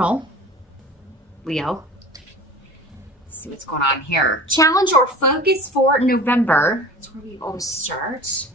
general, Leo, let's see what's going on here. Challenge or focus for November. That's where we always start.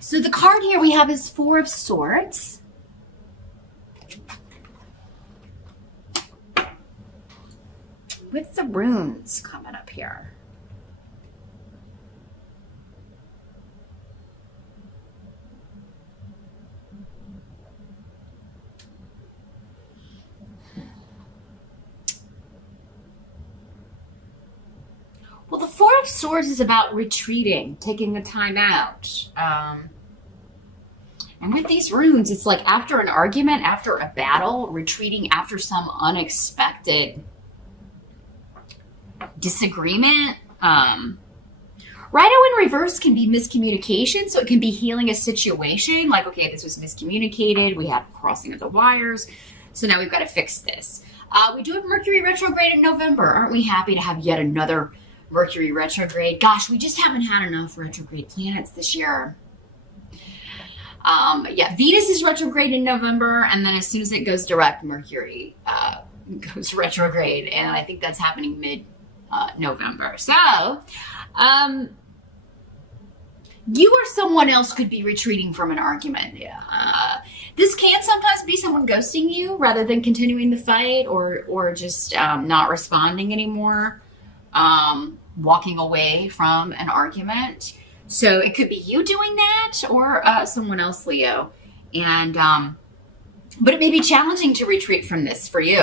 So the card here we have is Four of Swords. With the runes coming up here. Well, the Four of Swords is about retreating, taking a time out. And with these runes, it's like after an argument, after a battle, retreating after some unexpected disagreement. Rhino in reverse can be miscommunication, so it can be healing a situation. Like, okay, this was miscommunicated. We have crossing of the wires. So now we've got to fix this. We do have Mercury retrograde in November. Aren't we happy to have yet another Mercury retrograde? Gosh, we just haven't had enough retrograde planets this year. Yeah, Venus is retrograde in November, and then as soon as it goes direct, Mercury goes retrograde, and I think that's happening mid-November. So, you or someone else could be retreating from an argument. This can sometimes be someone ghosting you rather than continuing the fight, or just not responding anymore, walking away from an argument. So it could be you doing that or someone else, Leo. And but it may be challenging to retreat from this for you.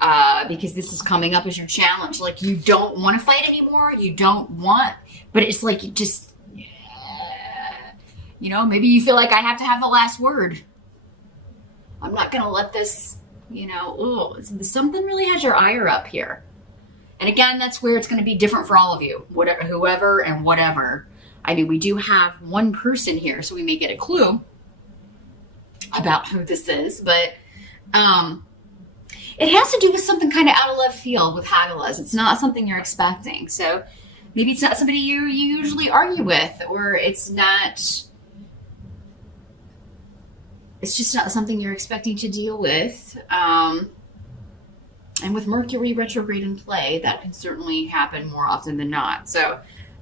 Because this is coming up as your challenge. Like, you don't want to fight anymore. You don't want, but it's like you just, maybe you feel like I have to have the last word. I'm not going to let this, something really has your ire up here. And again, that's where it's going to be different for all of you, whoever and whatever. I mean, we do have one person here, so we may get a clue about who this is, but it has to do with something kind of out of left field with Hagalaz. It's not something you're expecting. So maybe it's not somebody you usually argue with, or it's just not something you're expecting to deal with. And with Mercury retrograde in play, that can certainly happen more often than not. So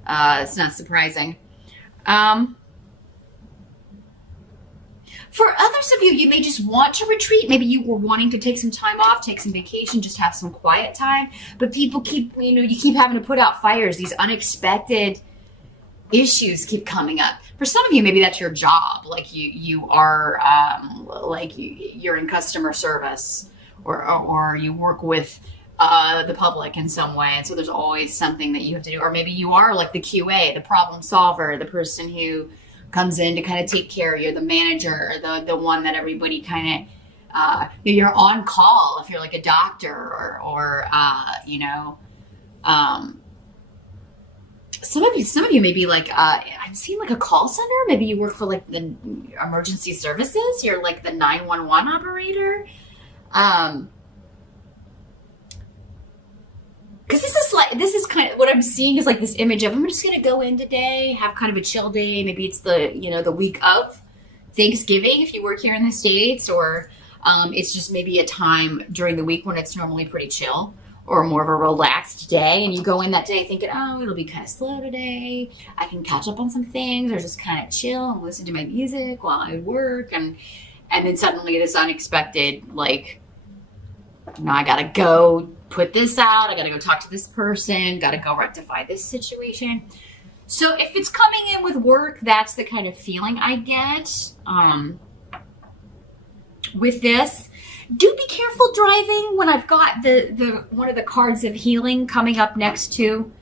it's not surprising. For others of you, you may just want to retreat. Maybe you were wanting to take some time off, take some vacation, just have some quiet time. But people keep, you keep having to put out fires. These unexpected issues keep coming up. For some of you, maybe that's your job. Like you are, you're in customer service. Or you work with the public in some way, and so there's always something that you have to do. Or maybe you are like the QA, the problem solver, the person who comes in to kind of take care of you, the manager, the one that everybody kind of, you're on call if you're like a doctor or some of you may be like, I'm seeing like a call center. Maybe you work for like the emergency services. You're like the 911 operator. Because this is kind of what I'm seeing is like this image of, I'm just going to go in today, have kind of a chill day. Maybe it's the week of Thanksgiving if you work here in the States, or it's just maybe a time during the week when it's normally pretty chill or more of a relaxed day. And you go in that day thinking, oh, it'll be kind of slow today. I can catch up on some things or just kind of chill and listen to my music while I work. And then suddenly this unexpected, I got to go put this out. I got to go talk to this person. Got to go rectify this situation. So if it's coming in with work, that's the kind of feeling I get with this. Do be careful driving when I've got the one of the cards of healing coming up next to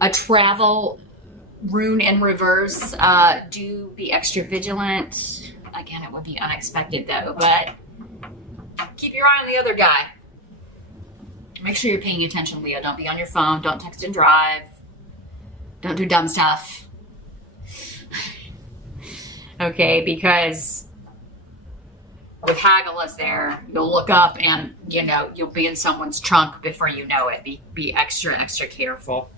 a travel rune in reverse. Do be extra vigilant. Again, it would be unexpected though, but keep your eye on the other guy. Make sure you're paying attention, Leo. Don't be on your phone. Don't text and drive. Don't do dumb stuff. Okay, because with Hagalaz there, you'll look up and, you'll be in someone's trunk before you know it. Be extra, extra careful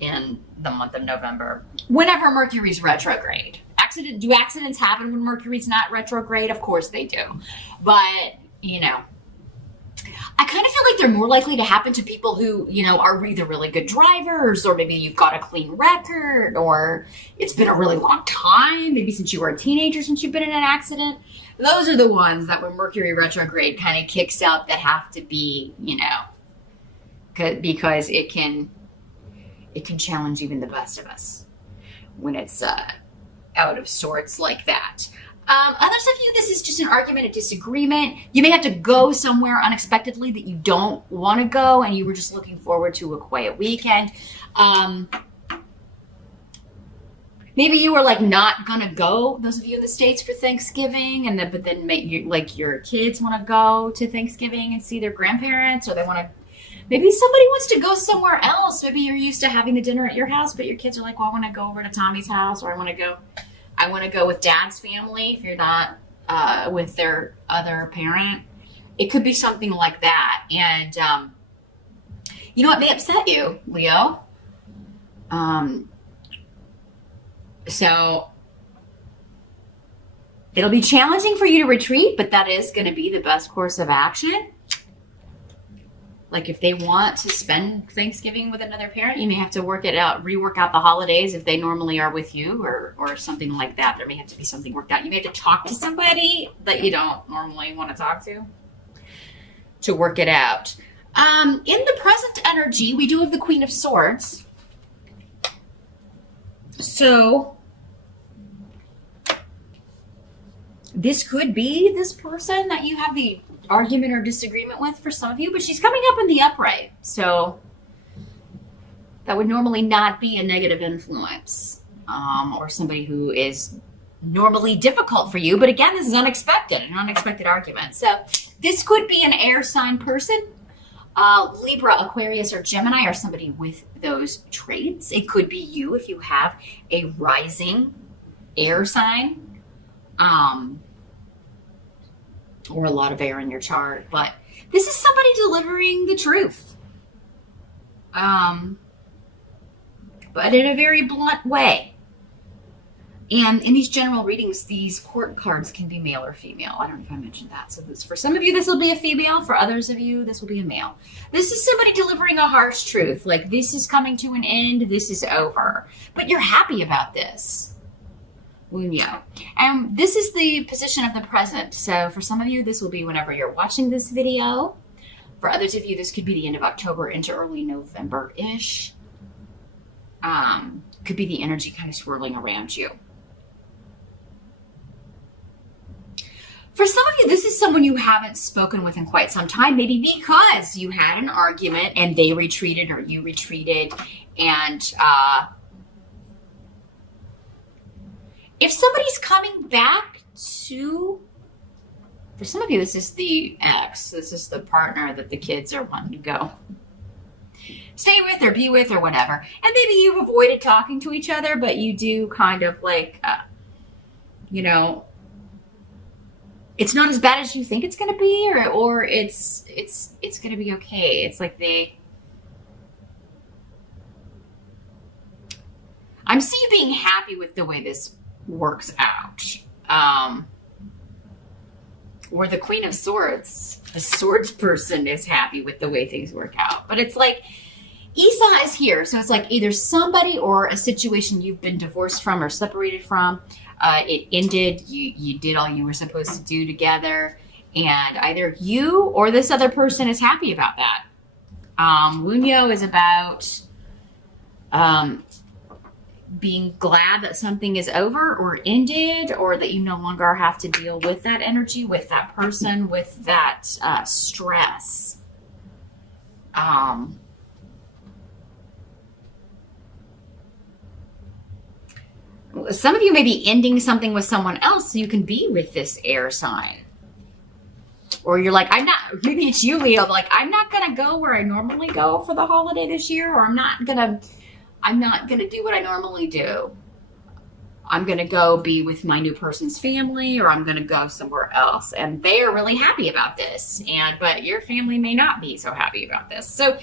in the month of November. Whenever Mercury's retrograde. Do accidents happen when Mercury's not retrograde? Of course they do. But you know, I kind of feel like they're more likely to happen to people who, are either really good drivers, or maybe you've got a clean record, or it's been a really long time, maybe since you were a teenager, since you've been in an accident. Those are the ones that when Mercury retrograde kind of kicks out that have to be, because it can challenge even the best of us when it's out of sorts like that. Others of you, this is just an argument, a disagreement. You may have to go somewhere unexpectedly that you don't want to go, and you were just looking forward to a quiet weekend. Maybe you were like not gonna go. Those of you in the States for Thanksgiving, but then your kids want to go to Thanksgiving and see their grandparents, or they want to. Maybe somebody wants to go somewhere else. Maybe you're used to having the dinner at your house, but your kids are like, well, I want to go over to Tommy's house, or I want to go with Dad's family if you're not with their other parent. It could be something like that. And it may upset you, Leo. So it'll be challenging for you to retreat, but that is going to be the best course of action. Like if they want to spend Thanksgiving with another parent, you may have to rework out the holidays if they normally are with you, or something like that. There may have to be something worked out. You may have to talk to somebody that you don't normally want to talk to work it out. In the present energy, we do have the Queen of Swords. So this could be this person that you have the argument or disagreement with for some of you, but she's coming up in the upright. So that would normally not be a negative influence, or somebody who is normally difficult for you. But again, this is an unexpected argument. So this could be an air sign person. Libra, Aquarius, or Gemini, or somebody with those traits. It could be you if you have a rising air sign, or a lot of air in your chart. But this is somebody delivering the truth, but in a very blunt way. And in these general readings, these court cards can be male or female. I don't know if I mentioned that. So for some of you, this will be a female. For others of you, this will be a male. This is somebody delivering a harsh truth. Like, this is coming to an end. This is over. But you're happy about this. Wunyo. And this is the position of the present. So for some of you, this will be whenever you're watching this video. For others of you, this could be the end of October into early November-ish. Could be the energy kind of swirling around you. For some of you, this is someone you haven't spoken with in quite some time, maybe because you had an argument and they retreated or you retreated. And if somebody's coming back for some of you, this is the ex. This is the partner that the kids are wanting to go stay with or be with or whatever. And maybe you've avoided talking to each other, but you do kind of like, it's not as bad as you think it's going to be, or it's going to be okay. It's like I'm seeing you being happy with the way this works out. Or the Queen of Swords, the swords person, is happy with the way things work out. But it's like, Isa is here. So it's like either somebody or a situation you've been divorced from or separated from. It ended, you did all you were supposed to do together, and either you or this other person is happy about that. Wunyo is about being glad that something is over or ended, or that you no longer have to deal with that energy, with that person, with that stress. Some of you may be ending something with someone else so you can be with this air sign. Or you're like, maybe it's you, Leo, like, I'm not going to go where I normally go for the holiday this year, or I'm not going to do what I normally do. I'm going to go be with my new person's family, or I'm going to go somewhere else. And they are really happy about this. But your family may not be so happy about this. So,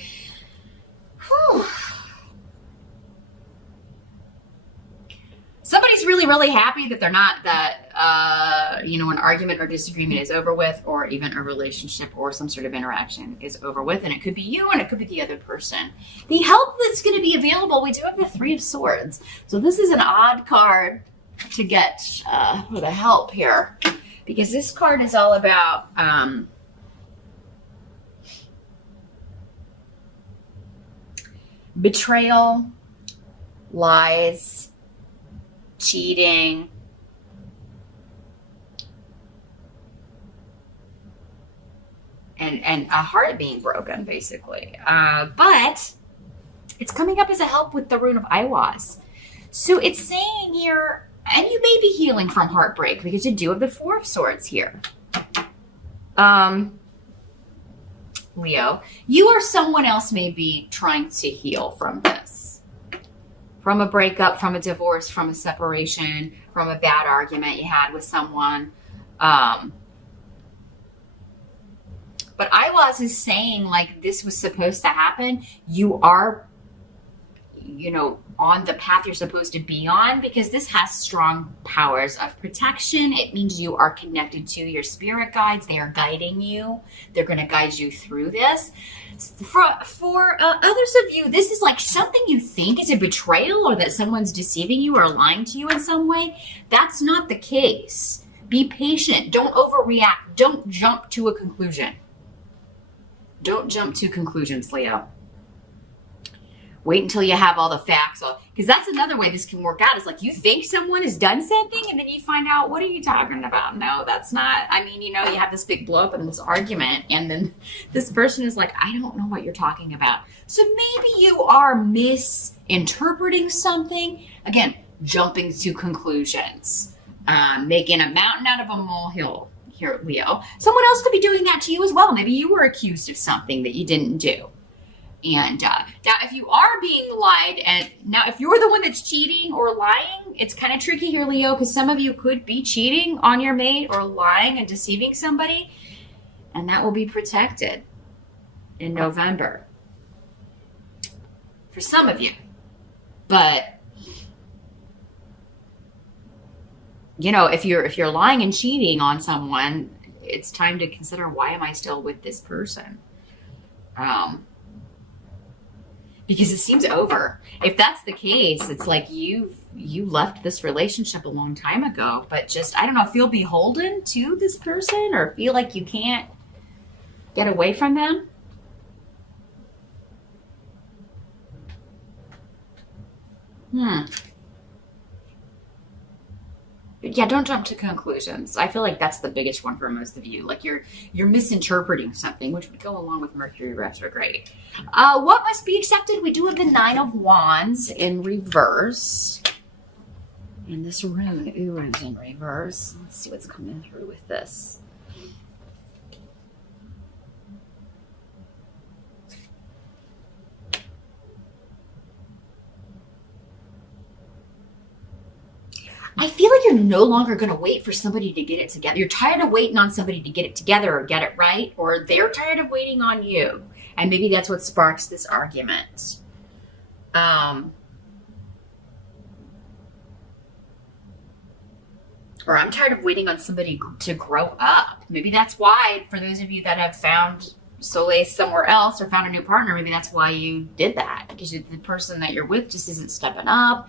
Somebody's really, really happy that they're not that, an argument or disagreement is over with, or even a relationship or some sort of interaction is over with. And it could be you and it could be the other person. The help that's going to be available, we do have the Three of Swords. So this is an odd card to get for the help here, because this card is all about betrayal, lies, cheating, and a heart being broken, basically. But it's coming up as a help with the rune of Aiwass. So it's saying here, and you may be healing from heartbreak because you do have the Four of Swords here. Leo, you or someone else may be trying to heal from this. From a breakup, from a divorce, from a separation, from a bad argument you had with someone. But Aiwass is saying, like, this was supposed to happen. You are, on the path you're supposed to be on, because this has strong powers of protection. It means you are connected to your spirit guides. They are guiding you. They're going to guide you through this. For others of you, this is like something you think is a betrayal, or that someone's deceiving you or lying to you in some way. That's not the case. Be patient. Don't overreact. Don't jump to a conclusion. Don't jump to conclusions, Leo. Wait until you have all the facts. Because that's another way this can work out. Is like you think someone has done something and then you find out, what are you talking about? No, that's not. I mean, you have this big blow up in this argument, and then this person is like, I don't know what you're talking about. So maybe you are misinterpreting something. Again, jumping to conclusions. Making a mountain out of a molehill here, Leo. Someone else could be doing that to you as well. Maybe you were accused of something that you didn't do. And now if you are being lied at, now if you're the one that's cheating or lying, it's kind of tricky here, Leo, because some of you could be cheating on your mate or lying and deceiving somebody, and that will be protected in November for some of you. But if you're lying and cheating on someone, it's time to consider, why am I still with this person? Because it seems over. If that's the case, it's like you left this relationship a long time ago, but just, I don't know, feel beholden to this person, or feel like you can't get away from them. But yeah, don't jump to conclusions. I feel like that's the biggest one for most of you. Like you're misinterpreting something, which would go along with Mercury retrograde. What must be accepted? We do have the Nine of Wands in reverse. And this rune, is in reverse. Let's see what's coming through with this. I feel like you're no longer going to wait for somebody to get it together. You're tired of waiting on somebody to get it together or get it right, or they're tired of waiting on you. And maybe that's what sparks this argument. Or I'm tired of waiting on somebody to grow up. Maybe that's why, for those of you that have found solace somewhere else or found a new partner, maybe that's why you did that. Because the person that you're with just isn't stepping up.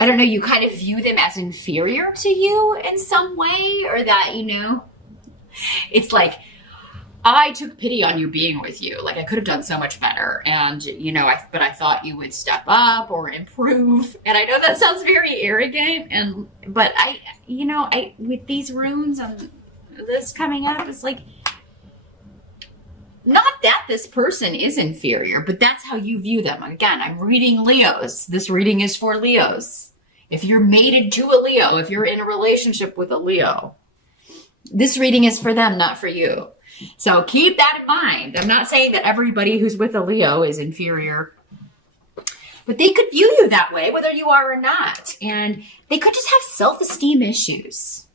I don't know, you kind of view them as inferior to you in some way, or that, it's like, I took pity on you being with you. Like, I could have done so much better. And, but I thought you would step up or improve. And I know that sounds very arrogant. But with these runes and this coming up, it's like, not that this person is inferior, but that's how you view them. Again, I'm reading Leos. This reading is for Leos. If you're mated to a Leo, if you're in a relationship with a Leo, this reading is for them, not for you. So keep that in mind. I'm not saying that everybody who's with a Leo is inferior, but they could view you that way, whether you are or not. And they could just have self-esteem issues.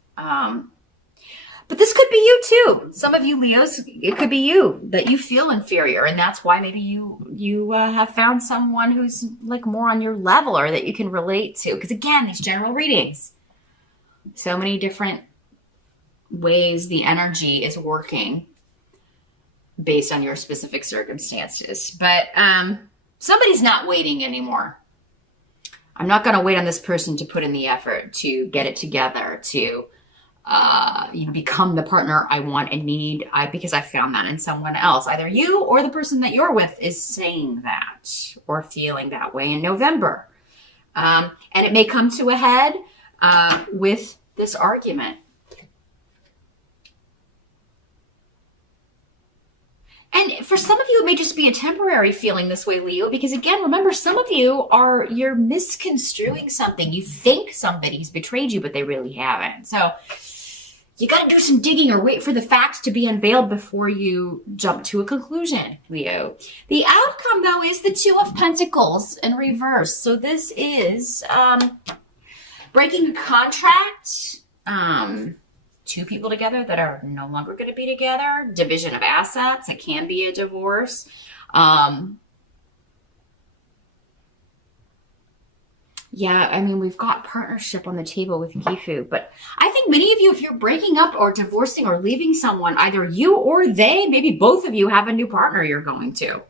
But this could be you too. Some of you Leos, it could be you that you feel inferior, and that's why maybe you have found someone who's like more on your level or that you can relate to. Because again, these general readings, so many different ways the energy is working based on your specific circumstances. But somebody's not waiting anymore. I'm not going to wait on this person to put in the effort to get it together, to become the partner I want and need, because I found that in someone else. Either you or the person that you're with is saying that or feeling that way in November. And it may come to a head with this argument. And for some of you, it may just be a temporary feeling this way, Leo, because again, remember, some of you you're misconstruing something. You think somebody's betrayed you, but they really haven't. So you got to do some digging or wait for the facts to be unveiled before you jump to a conclusion, Leo. The outcome, though, is the Two of Pentacles in reverse. So this is breaking a contract, two people together that are no longer going to be together, division of assets. It can be a divorce. Yeah, I mean, we've got partnership on the table with Gifu, but I think many of you, if you're breaking up or divorcing or leaving someone, either you or they, maybe both of you have a new partner you're going to.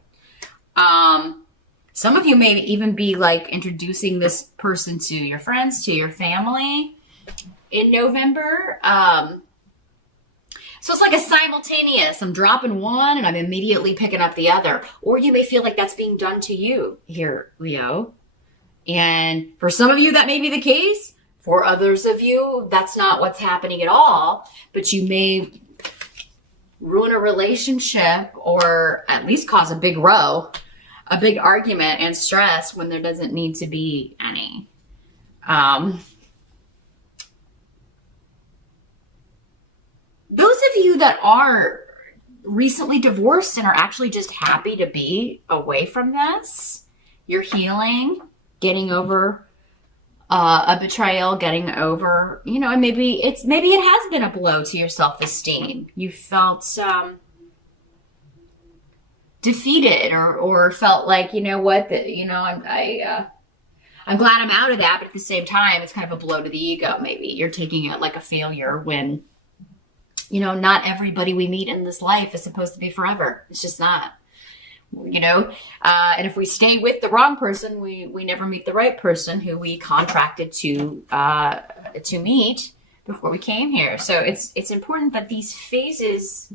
Some of you may even be like introducing this person to your friends, to your family in November. So it's like a simultaneous, I'm dropping one and I'm immediately picking up the other. Or you may feel like that's being done to you here, Leo. And for some of you, that may be the case. For others of you, that's not what's happening at all. But you may ruin a relationship or at least cause a big row, a big argument and stress when there doesn't need to be any. Those of you that are recently divorced and are actually just happy to be away from this, you're healing, getting over a betrayal, getting over, and maybe it has been a blow to your self-esteem. You felt defeated or felt like, I'm glad I'm out of that, but at the same time, it's kind of a blow to the ego. Maybe you're taking it like a failure when, not everybody we meet in this life is supposed to be forever. It's just not. And if we stay with the wrong person, we never meet the right person who we contracted to meet before we came here. So it's important that these phases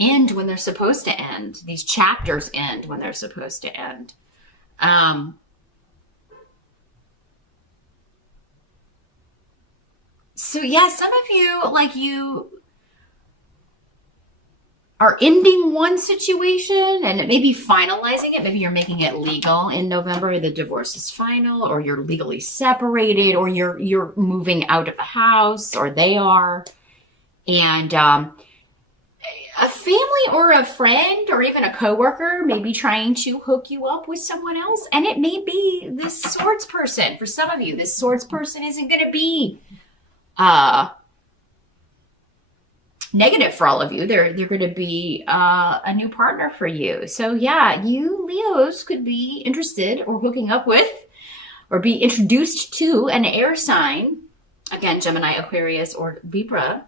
end when they're supposed to end. These chapters end when they're supposed to end. So yeah, some of you, are ending one situation and maybe finalizing it. Maybe you're making it legal in November. The divorce is final, or you're legally separated, or you're moving out of the house, or they are. And a family or a friend or even a coworker may be trying to hook you up with someone else. And it may be this swords person. For some of you, this swords person isn't going to be negative for all of you. They're going to be a new partner for you. So yeah, you Leos could be interested or hooking up with or be introduced to an air sign. Again, Gemini, Aquarius, or Libra,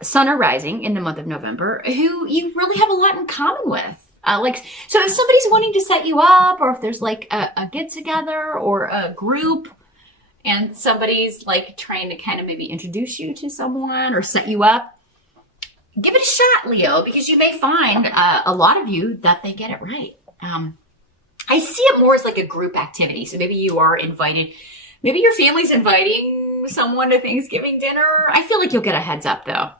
sun or rising in the month of November, who you really have a lot in common with. So if somebody's wanting to set you up, or if there's like a get together or a group and somebody's like trying to kind of maybe introduce you to someone or set you up, give it a shot, Leo, because you may find a lot of you that they get it right. I see it more as like a group activity. So maybe you are invited, maybe your family's inviting someone to Thanksgiving dinner. I feel like you'll get a heads up though.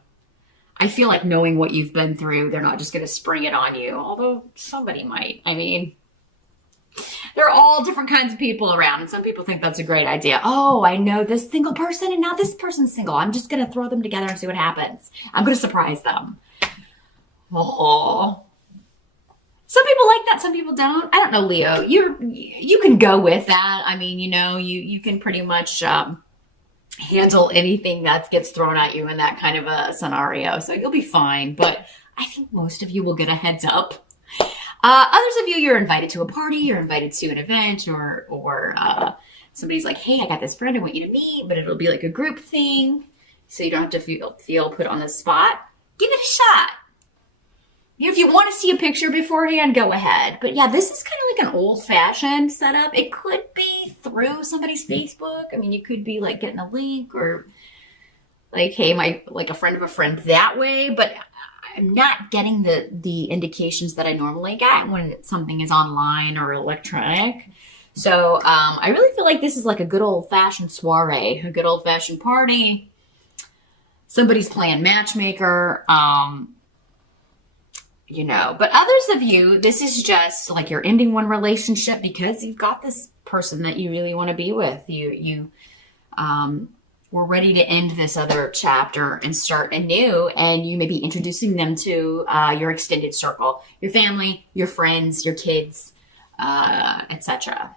I feel like knowing what you've been through, they're not just going to spring it on you, although somebody might. I mean, there are all different kinds of people around, and some people think that's a great idea. Oh, I know this single person, and now this person's single. I'm just going to throw them together and see what happens. I'm going to surprise them. Oh. Some people like that, some people don't. I don't know, Leo. You can go with that. I mean, you can pretty much handle anything that gets thrown at you in that kind of a scenario. So you'll be fine. But I think most of you will get a heads up. Others of you, you're invited to a party, you're invited to an event, or somebody's like, hey, I got this friend I want you to meet, but it'll be like a group thing. So you don't have to feel put on the spot. Give it a shot. If you want to see a picture beforehand, go ahead. But yeah, this is kind of like an old-fashioned setup. It could be through somebody's Facebook. I mean, you could be like getting a link or like, hey, like a friend of a friend that way. But I'm not getting the indications that I normally get when something is online or electronic. So I really feel like this is like a good old-fashioned soiree, a good old-fashioned party. Somebody's playing matchmaker. You know, but others of you, this is just like you're ending one relationship because you've got this person that you really want to be with. You were ready to end this other chapter and start anew, and you may be introducing them to your extended circle, your family, your friends, your kids, etc.